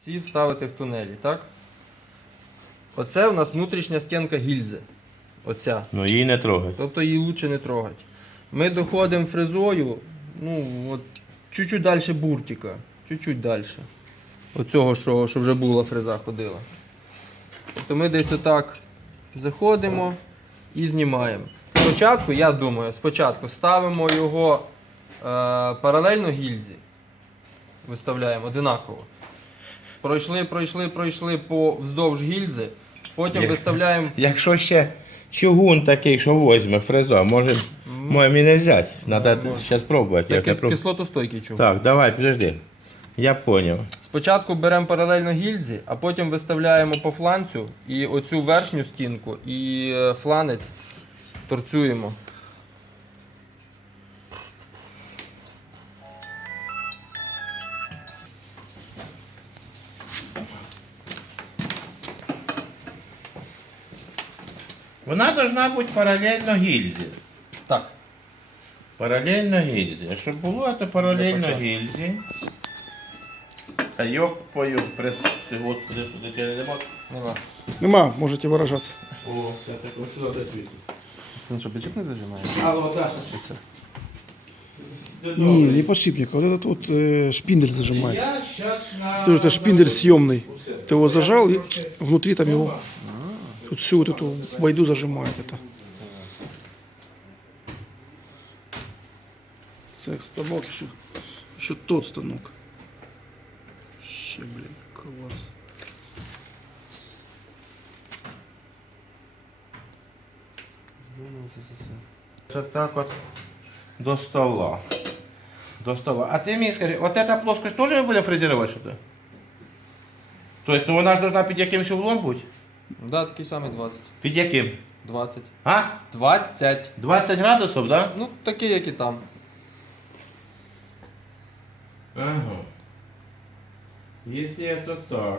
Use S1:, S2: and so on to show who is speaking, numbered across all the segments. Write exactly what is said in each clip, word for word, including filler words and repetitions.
S1: ці вставити в тунелі, так? Оце у нас внутрішня стінка гільзи. Оця.
S2: Ну її не трогать.
S1: Тобто її краще не трогати. Ми доходимо фрезою, ну, от, чуть-чуть далі буртика. Чуть-чуть далі. Оцього, що, що вже була фреза ходила. Тобто ми десь отак заходимо і знімаємо. Спочатку, я думаю, спочатку ставимо його е, паралельно гільзі. Виставляємо одинаково. Пройшли, пройшли, пройшли по вздовж гільзи, потім
S2: Як-
S1: виставляємо.
S2: Якщо ще чугун такий, що возьме фреза, може, можемо і не взяти. Треба
S1: Може.
S2: зараз пробувати.
S1: Це
S2: як я
S1: ки-
S2: проб-
S1: кислотостойкий чугун.
S2: Так, давай, підожди. Я зрозумів.
S1: Спочатку беремо паралельно гільзі, а потім виставляємо по фланцю і оцю верхню стінку і е, фланець торцюємо.
S2: Вона повинна бути паралельно гільзі.
S1: Так.
S2: Паралельно гільзі. Щоб було, то паралельно
S1: початку.
S2: гільзі. Та йопою прес... Господи, туди тебе нема.
S1: Нема.
S3: Нема, можете выражаться.
S2: О, це так ось сюди світить.
S1: Це що, підшипник зажимає?
S2: Алло, Даша.
S1: Це.
S3: Не, не подшипник, а вот этот вот э, шпиндель зажимает.
S2: Я щас на...
S3: Тоже это шпиндель съемный. Ты его зажал и внутри там его, тут всю вот эту байду зажимает это. Цех, станок еще, еще тот станок. Ще, блин, класс.
S2: Це так от до стола. До стола. А ти мені скажи, от ця плоскость теж ми будемо фрезерувати сюди? Тобто, ну вона ж должна під якимось углом бути?
S1: Да, такий самий двадцять.
S2: Під яким?
S1: двадцять.
S2: А?
S1: двадцять.
S2: двадцять градусів, да?
S1: Ну, такий, як і там.
S2: Ага. Если это так,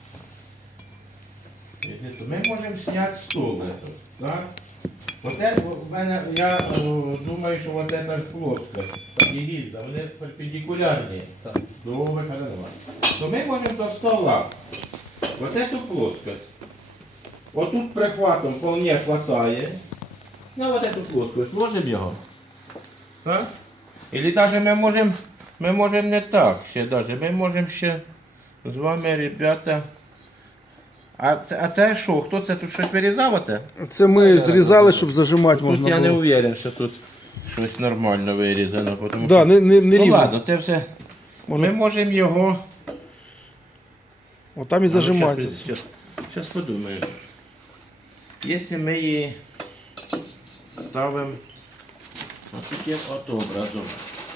S2: если то мы можем снять стол этот, да? Вот это, у мене, я э, думаю, что вот эта плоскость, так и гильза, вони перпендикулярні
S1: Так.
S2: до виходу. То ми можемо до стола вот эту плоскость, вот тут прихватом вполне хватает, на вот эту плоскость ложимо його. Так? Или даже ми можемо, ми можемо не так ще даже, ми можемо ще з вами, ребята. А це, а це що? Хто це тут щось вирізав оце?
S3: Це ми зрізали, щоб зажимати
S2: Тут
S3: можна
S2: я не
S3: було.
S2: уверен, що тут щось нормально вирізано. Тому
S3: Да,
S2: що...
S3: не, не, не
S2: Ну
S3: рівно.
S2: ладно, це все.
S3: Може-
S2: Ми можемо його...
S3: От там і зажимається.
S2: Зараз, зараз подумаємо. Якщо ми її ставимо отаким от образом.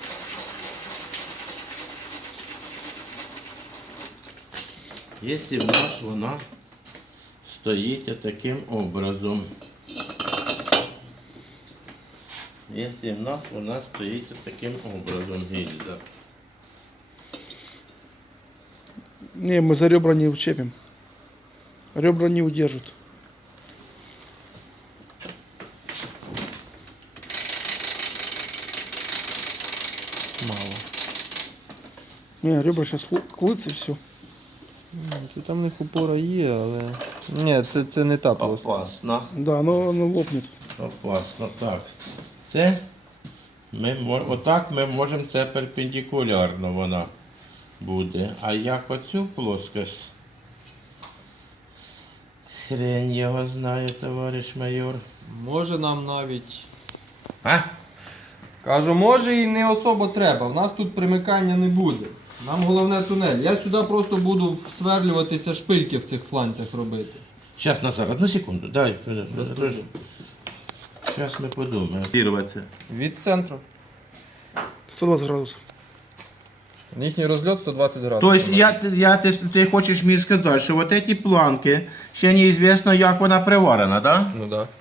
S2: Якщо в нас вона стоїть таким образом. Якщо в нас вона стоїть таким образом, гільза.
S3: Не, мы за ребра не учепим. Ребра не удержат.
S1: Мало.
S3: Не, ребра сейчас клыцы, все.
S1: Це там в них опора є, але. Ні, це, це не та плоскость.
S2: Опасно.
S3: Да, оно, оно лопнет.
S2: Опасно, так. Це ми мо- отак ми можемо, це перпендикулярно вона буде. А як оцю плоскость? Хрень його знає, товариш майор.
S1: Може нам навіть.
S2: А?
S1: Кажу, може і не особо треба. У нас тут примикання не буде. Нам головне тунель. Я сюди просто буду всверлюватися шпильки в цих фланцях робити.
S2: Зараз, Назар, одну секунду. Дай.
S1: Без проблем.
S2: Зараз ми подумаємо. Фіруватися.
S1: Від центру.
S3: сто двадцать градусов.
S1: Їхній розльот сто двадцять градусів.
S2: Тобто я, я, ти, ти хочеш мені сказати, що от ці планки, ще неізвісно, як вона приварена, так? Да?
S1: Ну так.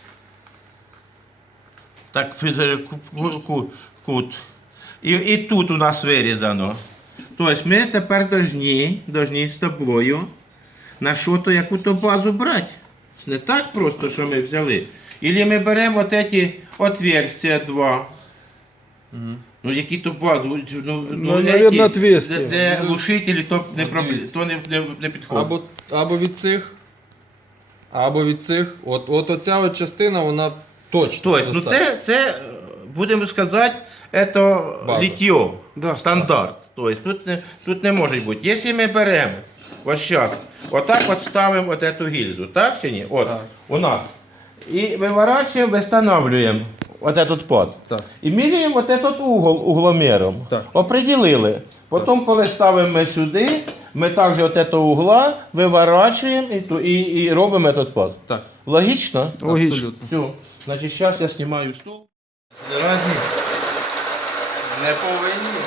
S2: Так, Федор, ку- ку- кут. І, і тут у нас вирізано. Тобто ми тепер должні, должні з тобою на що-то яку-то базу брати. Не так просто, що ми взяли. Ілі ми беремо от ці отверстия два.
S1: Угу.
S2: Ну які то бази, ну,
S3: Ну,
S2: ну,
S3: наверно,
S2: які,
S3: отверстия.
S2: де, де
S1: Ну,
S2: глушителі, то не,
S1: ну,
S2: проблем,
S1: дивіться.
S2: то не, не, не підходить.
S1: Або, або від цих, або від цих. От, от оця от частина, вона точно.
S2: Тобто, ну
S1: достатня.
S2: це, це, е, будемо сказати, це
S1: База.
S2: літьо,
S3: Да.
S2: стандарт. Тобто, тут не, тут не може бути. Якщо ми беремо, ось зараз, отак от ставимо от эту гільзу, так чи ні? От,
S1: Так.
S2: у нас. І виворачуємо, встановлюємо от этот паз.
S1: Так.
S2: І міряємо от этот угол угломером.
S1: Так.
S2: Определили. Потім, коли ставимо ми сюди, ми також от этого угла виворачуємо і, ту- і, і робимо этот паз.
S1: Так,
S2: Логічно?
S3: Логічно.
S1: абсолютно.
S2: Все. Значить, зараз я знімаю стул.
S1: Разні. Не повинні.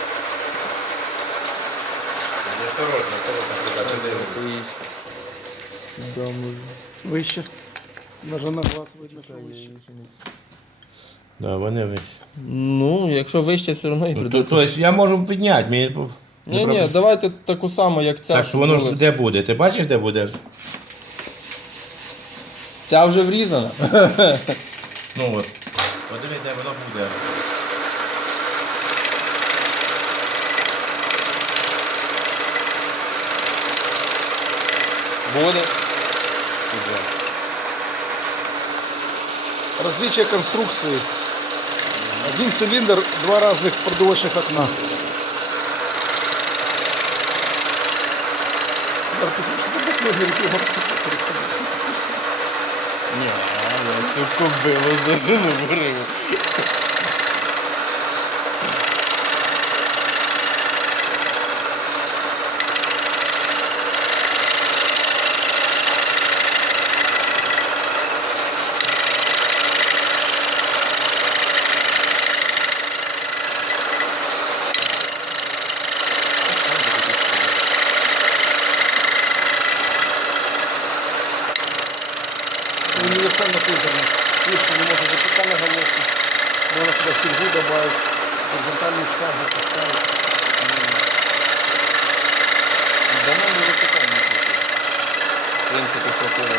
S2: Осторожно, осторожно.
S1: Да, може.
S3: Вище. Даже на глаз видно, що вище.
S2: Да, вони ви.
S1: Ну, якщо вище, все одно і
S2: Ну, то,
S1: придеться.
S2: тобто я можу підняти. Мені... не
S1: Ні, ні,
S2: проблема.
S1: давайте таку саму, як ця.
S2: Так що
S1: щоб
S2: воно ж
S1: були.
S2: де буде? Ти бачиш, де буде?
S1: Ця вже врізана.
S2: Ну от. Подиви, де воно буде.
S1: Буде.
S3: Различие конструкции. Один цилиндр, два разных продувочных окна.
S1: Ні, я цю кобилу за жену вирив.
S3: Универсально кузовный. Видишь, не может вертикально головки. Можно сюда фигу добавить, горизонтальную штангу поставить.
S1: Да нам не питання. В принципі, структура.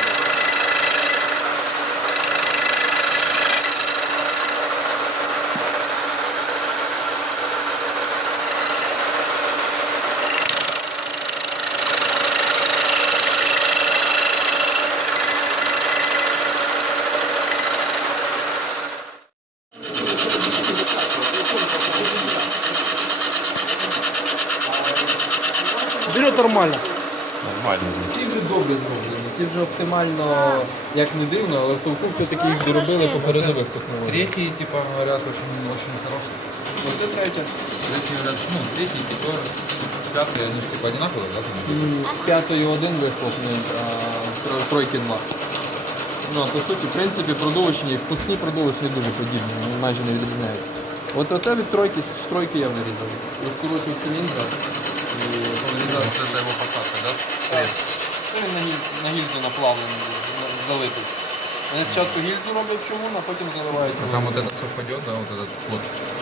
S3: Берет нормально.
S2: Нормально.
S1: Ці вже добре зроблені, ці вже оптимально, як не дивно, але в совку все-таки їх доробили по передових технологіях.
S4: Третий, типа, говорят, очень, очень хороший.
S1: Оце третя.
S4: Третий, говорят, ну, третий, четвертый, пятый, они же типа одинаковые, да? там?
S1: М, З п'ятої один вихлопний, а тро- тройки два. Ну, а по суті, в принципі, продовжені, впускні продовжені дуже подібні, вони майже не відрізняються. От оце від тройки, з тройки я вирізав. Розкорочив циліндр і повирізав.
S4: Вот это его посадка, да?
S1: Так. Це він на, гіль- на гільзу наплавлений, на- залитий. Вони спочатку гільзу роблять чому, а потім заливають.
S4: А там вот это совпадет, да, вот этот плот.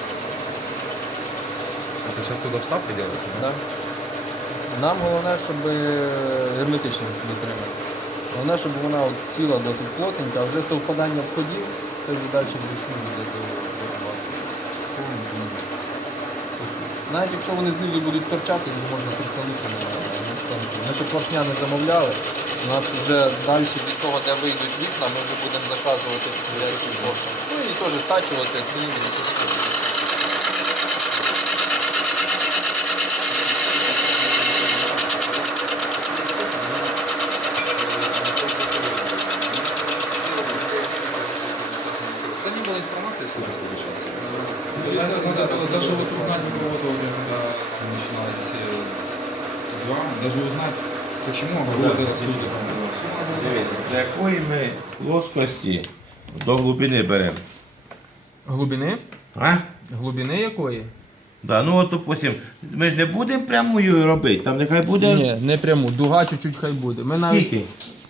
S4: Это сейчас туда вставка делается, да?
S1: Да. Нам головне, щоб герметичність дотримати. Головне, щоб вона от сіла досить плотненько, а вже совпадання входів, це вже далі вручну буде дорубати. Навіть якщо вони знизу будуть торчати, їх можна прицілити на на стенку. Ми ще поршня не замовляли. У нас вже далі від того, де вийдуть вікна, ми вже будемо заказувати підходящий поршень. Ну і теж стачувати ці.
S4: Да не было информации, сколько это сейчас. Это надо было даже вот узнать у кого-то, вот, когда начинали все два, даже узнать, почему огород это студия там была. Всё надо было.
S2: Дивіться, з якої ми плоскості до глибини беремо.
S1: Глибини?
S2: А?
S1: Глибини якої?
S2: Да, ну от, допустим, ми ж не будемо прямою робити, там нехай буде.
S1: Ні, не пряму. Дуга чуть-чуть хай буде. Ми навіть.
S2: Скільки?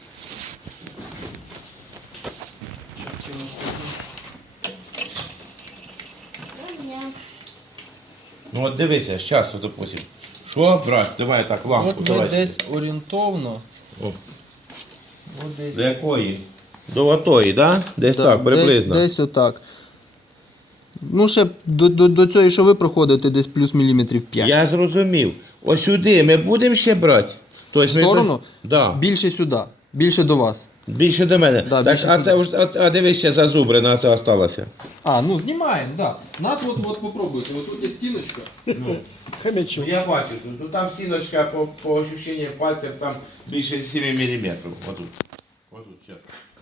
S2: Ну от дивися, зараз, от, допустим. Що, брат, давай так, лампу,
S1: От ми
S2: давай.
S1: десь орієнтовно.
S2: О,
S1: От десь,
S2: до якої? До отої, да? Десь
S1: да,
S2: так, приблизно.
S1: Десь, десь отак. Ну, ще до, до, до цієї, що ви проходите, десь плюс міліметрів п'ять.
S2: Я зрозумів. Ось сюди ми будемо ще брати? Тобто ми-
S1: Сторону?
S2: Да.
S1: Більше сюди, більше до вас.
S2: Більше до мене.
S1: Да,
S2: так,
S1: більше
S2: а,
S1: сюди.
S2: це, ж- а, а дивись, ще зазубрина це осталося.
S1: А, ну знімаємо, так. Да. Нас от, от попробуйте, от тут є стіночка.
S2: Ну,
S3: Хомячок.
S2: я бачу, тут, тут там стіночка по, по ощущенню пальців там більше сім міліметрів. Отут. Отут, зараз.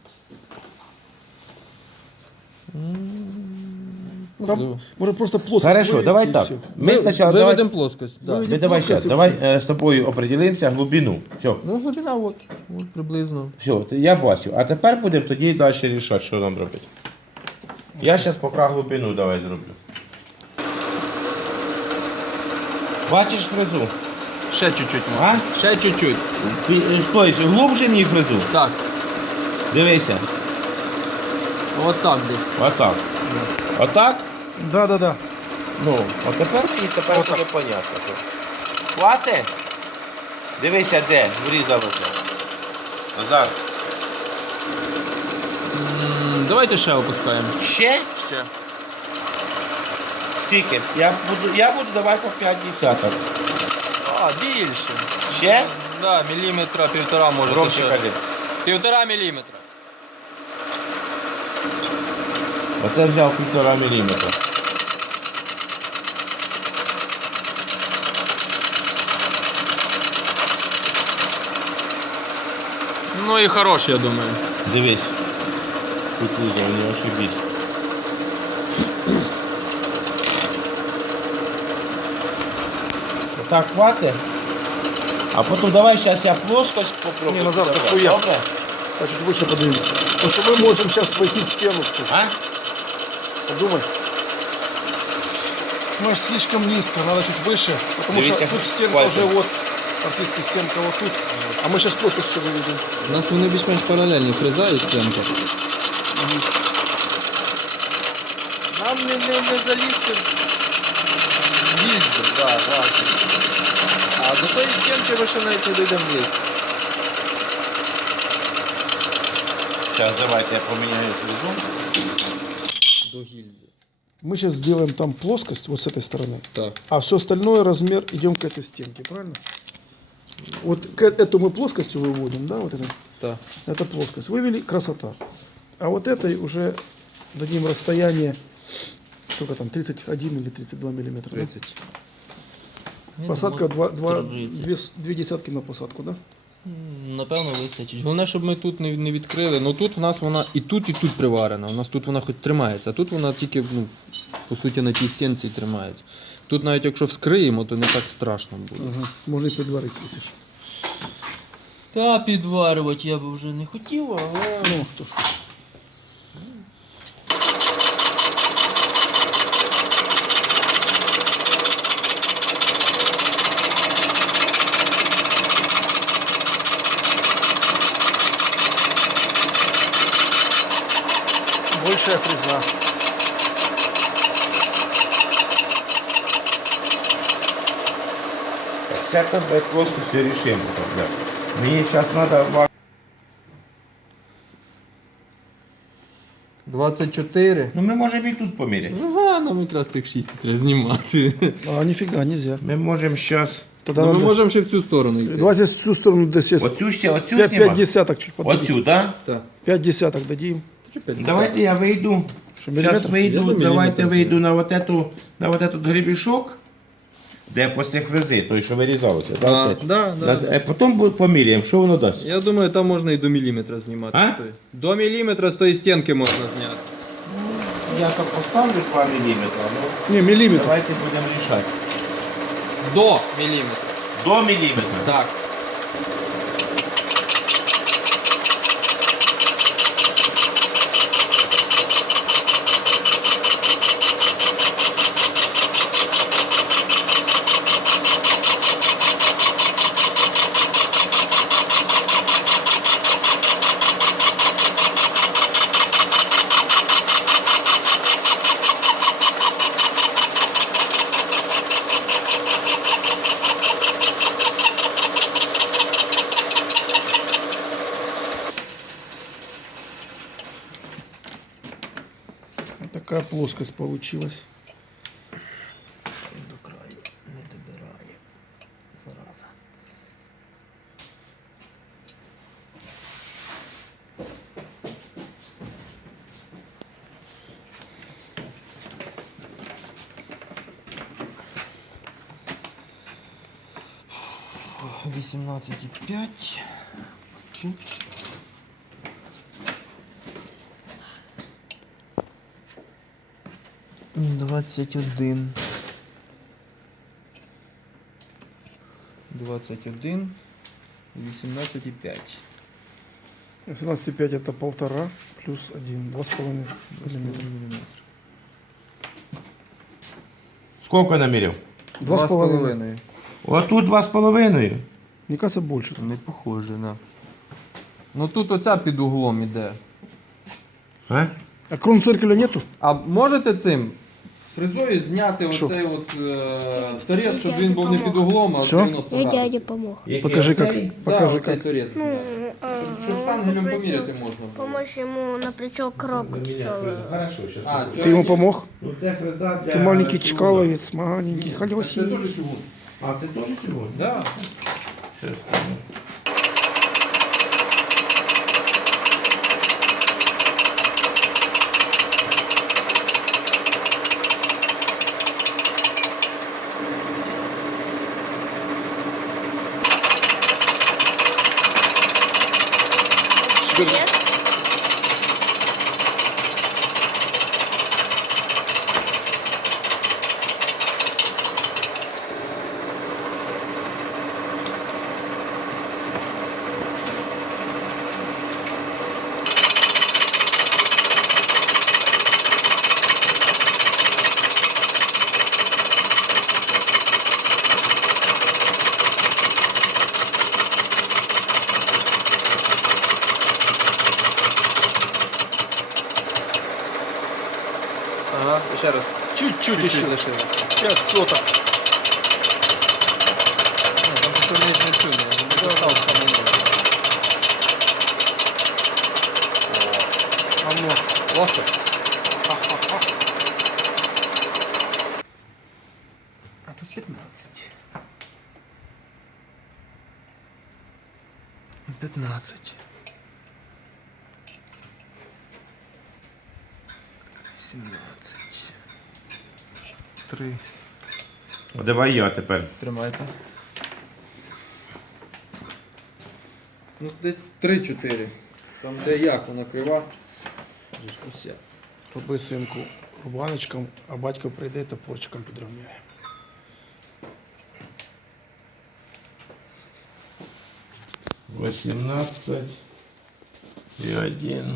S3: Там, может просто плоскость
S2: Хорошо,
S3: вывести
S2: давай
S3: и
S2: так.
S3: всё.
S2: Ми спочатку давай,
S1: Виведемо плоскость. Да.
S3: Виведемо.
S2: ми давай
S3: плоскость
S2: зараз,
S3: і
S2: давай
S3: все.
S2: е, з тобою определимося глибину. Все,
S1: Ну, глибина от, от приблизно.
S2: все, ти- я бачу. А тепер будемо тоді далі рішати, що нам робити. Я зараз поки глибину давай зроблю. Бачиш фрезу?
S1: Ще чуть-чуть.
S2: А?
S1: можна. Ще чуть-чуть.
S2: Пі- Тобто глубже мені фрезу?
S1: Так,
S2: Дивися.
S1: от так десь.
S2: Отак. Отак?
S3: Да, да, да.
S2: Ну, а тепер і тепер буде понятно. що. Хвати? Дивися, де врізалося. Назар.
S1: М, Давайте ще опускаємо.
S2: Ще?
S1: Ще.
S2: Скільки? Я буду, я буду давай по п'ять десяток.
S1: А, більше.
S2: Ще?
S1: Да, міліметра, півтора може.
S2: Громче кажи.
S1: Півтора міліметра.
S2: Оце взяв півтора міліметра.
S1: Ну і хорош, я думаю.
S2: Дивись. Тут луза, не ошибись. Так, хватить? А потім давай зараз я плоскость попробую.
S3: Не, Назар,
S2: Добре?
S3: так хуя.
S2: Добре?
S3: А чуть выше подвинь. Потому что мы можем сейчас войти в стену.
S2: А?
S3: Подумай. Мы слишком низко, надо чуть выше. Потому
S2: Дивіться,
S3: что тут стенка
S2: пальцем.
S3: уже вот, практически стенка вот тут. А мы сейчас просто все выведем.
S1: У нас вони більш-менш паралельні, фреза і стінка. Нам не, не, не залізти в гільзу, да, важко. А до тої стінки ми ще навіть не дійдемо влізти.
S2: Зараз давайте я поміняю фрезу.
S1: До гільзи.
S3: Мы сейчас сделаем там плоскость вот с этой стороны.
S1: Так.
S3: А все остальное размер идем к этой стенке, правильно? Вот к эту мы плоскостью выводим, да, вот это.
S1: Так.
S3: Это плоскость. Вывели, красота. А вот этой уже дадим расстояние, сколько там, тридцать один или тридцать два миллиметра. да?
S1: тридцять.
S3: Посадка два, два,
S1: тридцять.
S3: две, с- две десятки на посадку, да?
S1: М, Напевно, вистачить. Головне, щоб ми тут не, не відкрили. Ну тут в нас вона і тут, і тут приварена. У нас тут вона хоч тримається, а тут вона тільки, ну, по суті, на тій стінці і тримається. Тут навіть якщо вскриємо, то не так страшно буде.
S3: Ага. Можно и предварить, если что.
S1: Та підварювати я би вже не хотів, але.
S3: Ну, кто ж. Большая фреза.
S2: Так, все там просто все решим. Да. Мне сейчас надо...
S1: двадцять чотири.
S2: Ну ми можемо і тут поміряти.
S1: Ага, нам якраз тих шість треба знімати.
S3: А, нифига, нельзя.
S2: Ми можемо зараз...
S3: Тогда
S1: Ну, ми
S3: надо...
S1: можемо ще в цю сторону йти.
S3: Давайте с всю сторону до здесь.
S2: Оцю ще, оцю
S3: Пять, пять
S2: знімати?
S3: десяток чуть подадим.
S2: Оцю, так?
S1: Так.
S3: Пять десяток дадим.
S2: Давайте я вийду.
S3: Что,
S2: Сейчас
S3: миллиметр?
S2: вийду,
S1: Я думаю,
S2: давайте
S1: міліметр
S2: вийду на вот эту, на вот этот гребішок, де після фрези, той, що вирізалося. Да,
S1: А,
S2: оце.
S1: да,
S2: На-
S1: да.
S2: е, Потім бу- поміряємо, що воно дасть.
S1: Я думаю, там можна і до міліметра знімати.
S2: А?
S1: з тої. До міліметра з тої стінки можна зняти.
S2: Я так поставлю два міліметри, ну
S3: Не, миллиметр.
S2: давайте будемо рішати.
S1: До міліметра.
S2: До міліметра.
S1: Так.
S3: Такая плоскость получилась.
S1: До краю не добирає. Зараза. вісімнадцять і п'ять. Чуть. двадцять один. двадцять один. вісімнадцять і п'ять.
S3: восемнадцать и пять это полтора плюс один, два с половиной миллиметра.
S2: Сколько намерил?
S3: Два с половиной.
S2: Вот тут два с половиной.
S3: Мне кажется, больше.
S1: Не похоже, да. Ну тут оця під углом іде.
S2: А?
S3: А кронциркеля нету?
S1: А можете цим фрезою зняти
S3: Що?
S1: оцей от е, торець, щоб він був не під углом, а
S3: Що?
S1: дев'яносто
S5: Я
S1: градусів?
S5: дяде помог.
S3: Покажи, как.
S1: Да,
S3: Покажи,
S1: оцей
S3: как.
S1: торець
S5: Ну,
S1: зняти.
S5: а,
S1: Щоб, щоб
S5: ну,
S1: штангелем
S5: попросил
S1: поміряти можна було.
S5: Помочь ему на плечо коробку тяжелую.
S2: Хорошо, сейчас.
S1: А,
S3: Ты ему помог?
S2: Ну це фреза для...
S3: Ты маленький
S2: чугуна.
S3: чкаловец, маленький,
S1: Це
S3: холёсенький.
S1: дуже чугун.
S2: А, це теж сьогодні?
S1: Да.
S2: Щас скажу.
S5: Привет.
S1: Ага, ще раз. Чуть-чуть ще лишилося.
S3: Пять соток.
S1: Ну, там просто нижню цю, не достав саме низ.
S3: А ну.
S1: Плоскость. А тут п'ятнадцять. п'ятнадцять. сімнадцять. Три.
S2: О, давай я тепер.
S1: Тримайте. Ну, десь три-чотири. Там де як вона крива. Же ж уся.
S3: Роби синку рубаночком, а батько прийде та порчиком підрівняє.
S2: восемнадцать и один.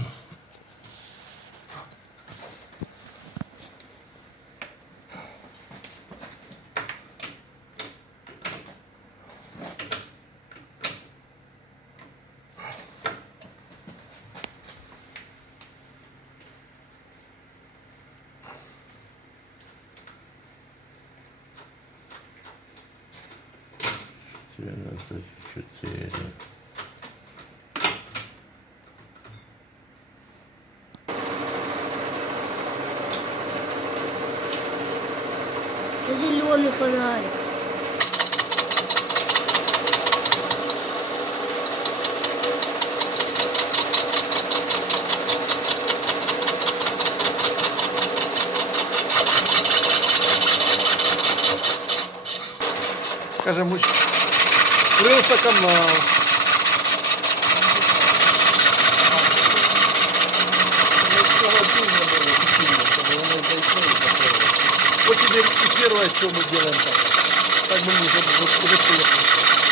S2: Двенадцать, четыре.
S5: Это зеленый фонарик.
S3: Скажем, уж скрылся канал. Вот тебе и первое, что мы делаем так. Так мы уже, вот, уже приехали.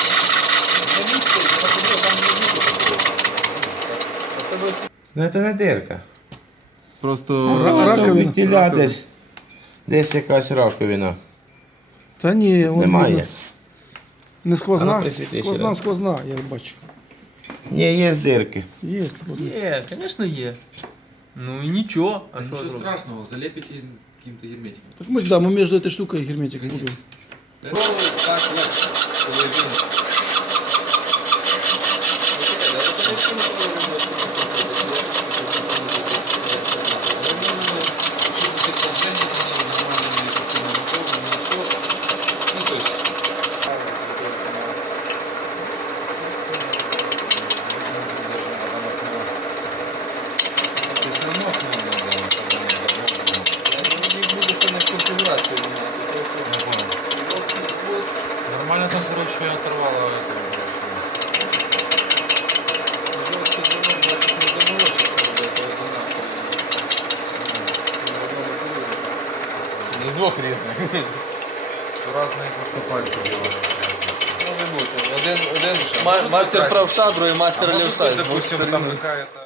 S2: Ну це не дирка.
S1: Просто
S3: Ра- раковина.
S2: Від тіля десь, десь якась раковина.
S3: Та ні, вон
S2: Немає.
S3: видно. Не
S2: А
S3: сквозна,
S2: ну, присвіти ще
S3: сквозна,
S2: раз.
S3: сквозна, я бачу.
S2: Ні, є дирки.
S3: Є сквозна.
S1: Є, звісно, є. Ну і нічого. А що
S4: Ничего
S1: зробити?
S4: страшного, залепите каким-то герметиком.
S3: Так мы, да, мы между этой штукой и герметиком
S4: Конечно.
S3: будем.
S4: Это так легче, коли він-
S3: ориентацию менять. Потому что
S4: Я понял.
S3: жесткий вход,
S4: Нормально там, короче, оторвало это.
S3: жесткий замок, значит не заморочится вот это одинаково. Ни в одном и другом.
S1: Не з двох різних.
S4: Разные просто пальцы делали.
S3: Може бути. Один, один
S4: Слушай, а
S3: ма-
S4: может быть
S3: мастер
S4: разница?
S3: правша, другий
S4: А
S3: мастер
S4: может
S3: левша.
S4: быть,
S3: З двох
S4: допустим,
S3: сторін.
S4: там какая-то